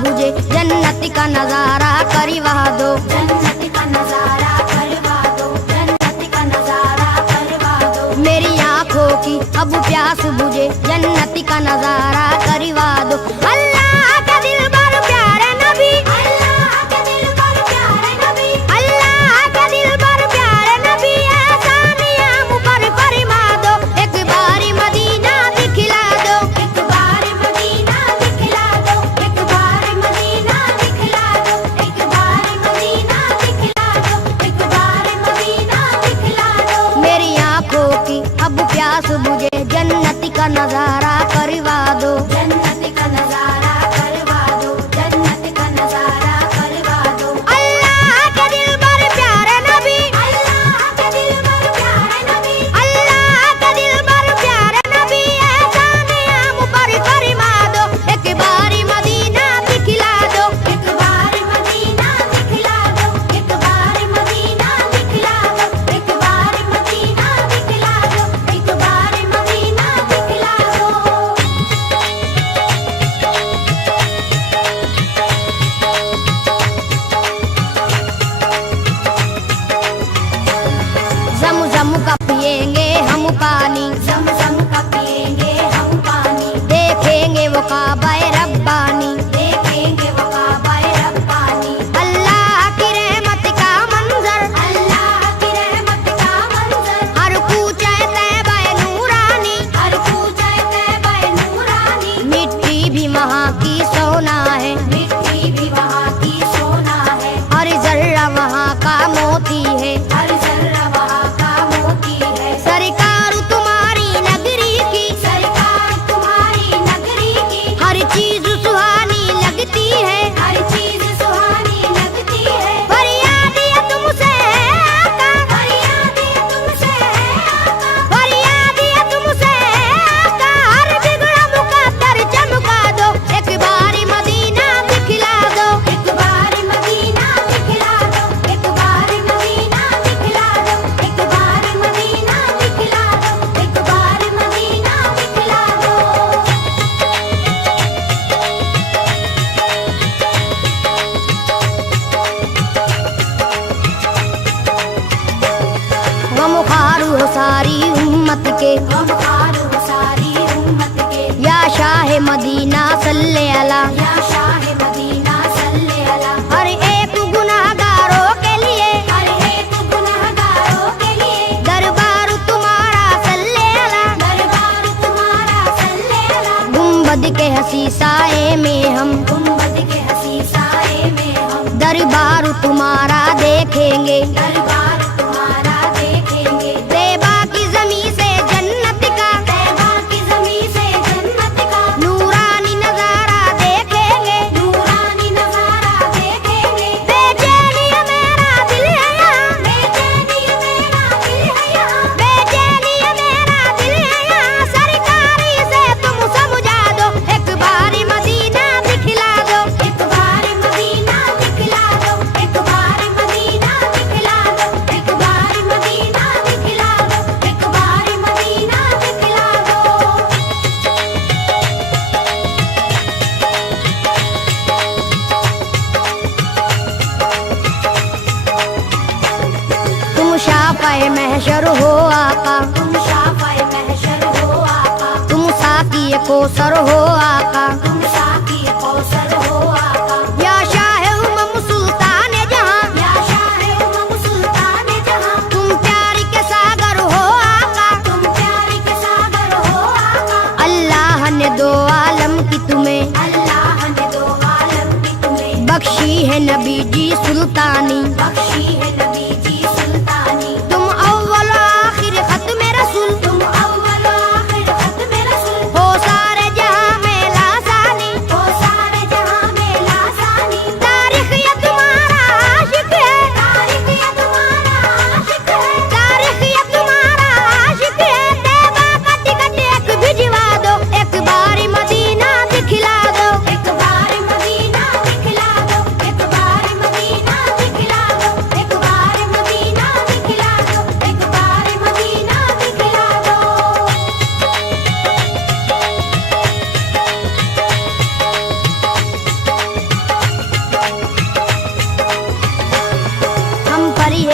बुझे जन्नत का नजारा करवा दो, जन्नत का नजारा करवा दो, जन्नत का नजारा करवा दो। मेरी आंखों की अब प्यास बुझे जन्नत का नजारा करवा दो। अल्लाह का दिल पर प्यारे नबी, अल्लाह के दिल पर प्यारे नबी, अल्लाह का दिल पर प्यारे नबी, एहसानियां मुझ पर फरमा दो। एक बारी मदीना दिखला दो, एक बार मदीना दिखला दो, एक बार मदीना दिखला दो, एक बार मदीना दिखला दो, एक बार मदीना दिखला दो। मेरी आंखों की अब प्यास बुझे जन्नत का नजारा करवा दो। जन्नत का नजारा करवा दो, जन्नत का नजारा करवा दो। अल्लाह के दिल पर प्यारे नबी, अल्लाह के दिल पर प्यारे नबी, अल्लाह के दिल पर प्यारे नबी, एहसानियां मुझ पर फरमा दो। एक बारी मदीना दिखला दो, एक बार मदीना दिखला दो, एक बार मदीना दिखला दो, एक बार मदीना दिखला दो, एक बार मदीना दिखला दो। ज़म-ज़म का पिएंगे हम पानी, ज़म-ज़म का पिएंगे हम पानी, देखेंगे वो काबा रब्बानी। देखेंगे वो काबा रब्बानी। अल्लाह की रहमत का मंजर, अल्लाह की रहमत का मंजर, हर कूचे तैबा नूरानी। हर कूचे तैबा नूरानी। मिट्टी भी वहाँ की सोना है, मिट्टी भी वहाँ की सोना है, हर जर्रा वहाँ का मोती है। हर जर्रा वहाँ का मोती है। सरकार तुम्हारी नगरी की, सरकार तुम्हारी नगरी की, हर चीज सुहानी लगती है। हर चीज सुहानी लगती है। फरियाद ये तुमसे है आका, फरियाद ये तुमसे है आका, फरियाद ये तुमसे है आका, हर बिगड़ा मुकद्दर चमका दो। एक बारी मदीना दिखला दो, एक बार मदीना दिखला दो, एक बार मदीना दिखला दो, एक बार मदीना दिखला दो, एक बार मदीना दिखला दो। गमख्वार हो सारी उम्मत के, गमख्वार हो सारी उम्मत के, या शाह मदीना सल्ले अला। या शाह मदीना सल्ले अला। हर एक गुनाहगारों के लिए हर एक गुनहगारों के लिए दरबार तुम्हारा सल्ले अला। दरबार तुम्हारा सल्ले अला। गुंबद के हसी साए में हम, गुंबद के हसी साए में हम, दरबार तुम्हारा देखेंगे। दरबार तुम्हारा देखेंगे। तैबा की ज़मीं से जन्नत का, तैबा की ज़मीं से जन्नत का नूरानी नजारा देखेंगे। नूरानी नजारा देखेंगे। बेचैनी है मेरा दिल है यहाँ, बेचैनी मेरा दिल है यहाँ, बेचैनी है मेरा दिल है यहाँ, सरकारी से तुम समझा दो। एक बारी मदीना दिखला दो, एक बार मदीना दिखला दो, एक बार मदीना दिखला दो, एक बार मदीना दिखला दो, एक बार मदीना दिखला दो। तुम शाफ़े महशर हो आका, तुम शाफ़े महशर हो आका, तुम साकी कौसर हो आका। तुम साकी कौसर हो आका, या शाह उमम सुल्तान जहां, या शाह उमम सुल्तान जहां, तुम प्यार के सागर हो आका। तुम प्यार के सागर हो आका। अल्लाह ने दो आलम की तुम्हें, अल्लाह ने दो आलम की तुम्हें बख्शी है नबी जी सुल्तानी। बख्शी है नबी जी सुल्तानी। तुम अव्वल आखिर खत्म रसूल, तुम अव्वल आखिर खत्म रसूल हो सारे जहां में लासा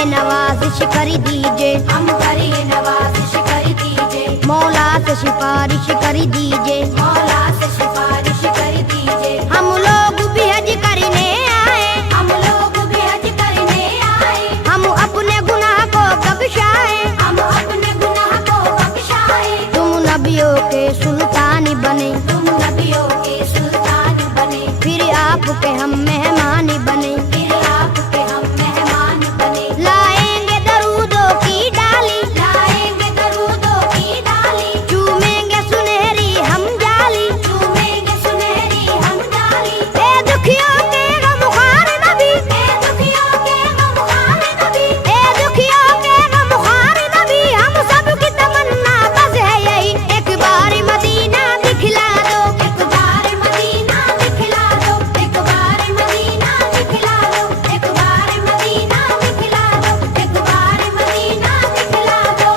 नवाजिश कर दीजिए, हम करिए नवाजिश कर दीजिए, मौला से सिफारिश कर दीजिए। मौला से सिफारिश कर दीजिए। हम लोग भी हज करने आए, हम लोग भी हज करने आए, हम अपने गुनाह को बख्शाए। हम अपने गुनाह को बख्शाए। तुम नबियों के सुल्तान बने, तुम नबियों के सुल्तान बने, फिर आपके हम मेहमान बने। फिर आपके हम मेहमान बने। लाएंगे दरूदों की डाली, लाएंगे दरूदों की डाली, चूमेंगे सुनहरी हम जाली। चूमेंगे सुनहरी हम डाली। ए दुखियों के गमख्वार नबी, ए दुखियों के गमख्वार नबी, ए दुखियों के गमख्वार नबी, हम सब की तमन्ना बस है यही, एक बार मदीना दिखला दो। एक बार मदीना दिखला दो, एक बार मदीना दिखला दो, एक बार मदीना दिखला दो, एक बार मदीना दिखला दो।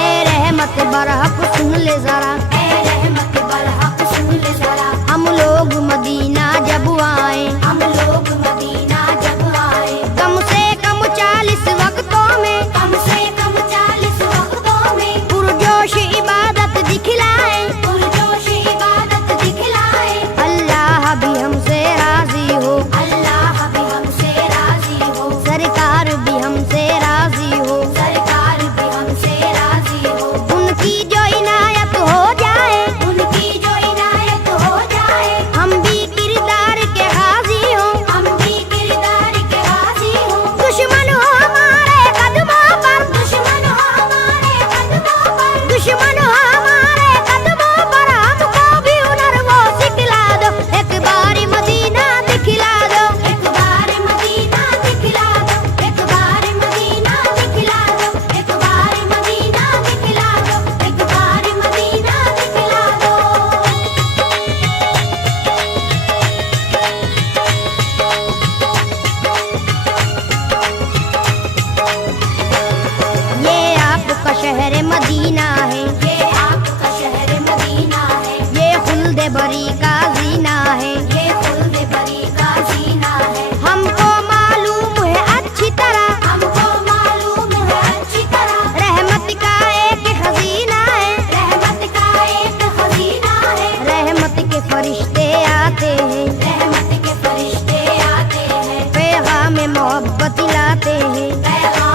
ए रहमत बरहक सुन ले जरा, ए रहमत बरहक सुन ले जरा, हम लोग मदीना जब आए, हम लोग मदीना जब आए, कम से कम 40 वक्तों में कम से कम 40 वक्तों में पुरजोश इबादत दिखलाए। पुरजोश इबादत दिखलाए। अल्लाह भी हमसे राजी हो, अल्लाह भी हमसे राजी हो, सरकार भी हमसे राजी हो, सरकार भी हमसे राजी हो, उनकी जो इनायत हो जाए, उनकी जो इनायत हो जाए, हम भी किरदार के गाजी हो। हम भी किरदार के गाजी हो। दुश्मन हो हमारे कदमों पर, दुश्मन हो हमारे कदमों पर, दुश्मन हो हमारे कदमों पर, हमको भी हुनर वो सिखला दो। एक बार मदीना दिखला दो, एक बार मदीना दिखला दो, एक बार मदीना दिखला दो, एक बार मदीना दिखला दो, एक बार मदीना दिखला दो। ये आपका शहर मदीना है, ये आपका शहर मदीना है, ये खुल्द बरी का जीना है। ये खुल्द बरी का जीना है। हमको मालूम है अच्छी तरह, हमको मालूम है अच्छी तरह, रहमत का एक खजीना है। रहमत का एक खजीना है। रहमत के फरिश्ते आते हैं, रहमत के फरिश्ते आते हैं, पैगाम मोहब्बत लाते हैं। पैगाम